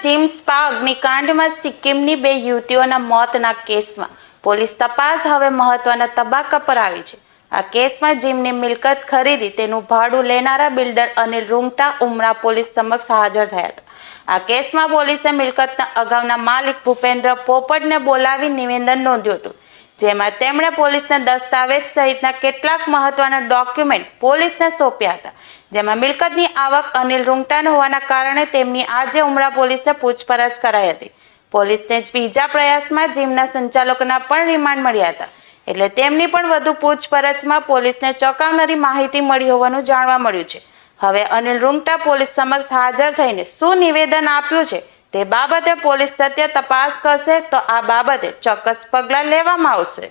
Gym spa અગ્નિકાંડમાં સિક્કિમની બે યુવતીઓના મોતના કેસમાં. પોલીસ તપાસ હવે મહત્વના તબક્કા પર આવી છે. આ કેસમાં જીમની મિલકત ખરીદી તેનું ભાડું લેનારા બિલ્ડર અનિલ રૂંગટા ઉમરા પોલીસ સમક્ષ હાજર થયા હતા. આ કેસમાં પોલીસે મિલકતના અગાઉના માલિક ભૂપેન્દ્ર પોપટને બોલાવી નિવેદન નોંધ્યું હતું. જેમાં તેમણે પોલીસને દસ્તાવેજ સહિતના કેટલાક મહત્વના ડોક્યુમેન્ટ પોલીસને સોંપ્યા હતા, જેમાં મિલકતની આવક અનિલ રૂંગટાન હોવાના કારણે તેમની આજે ઉમરા પોલીસે પૂછપરછ કરાઈ હતી. પોલીસને જ બીજા પ્રયાસમાં જીમના સંચાલકોના પણ રિમાન્ડ મળ્યા હતા, એટલે તેમની પણ વધુ પૂછપરછમાં પોલીસને ચોંકાવનારી માહિતી મળી હોવાનું જાણવા મળ્યું છે. હવે અનિલ રૂંગટા પોલીસ સમક્ષ હાજર થઈને શું નિવેદન આપ્યું છે તે બાબતે પોલીસ સત્ય તપાસ કરશે તો આ બાબતે ચોક્કસ પગલાં લેવામાં આવશે.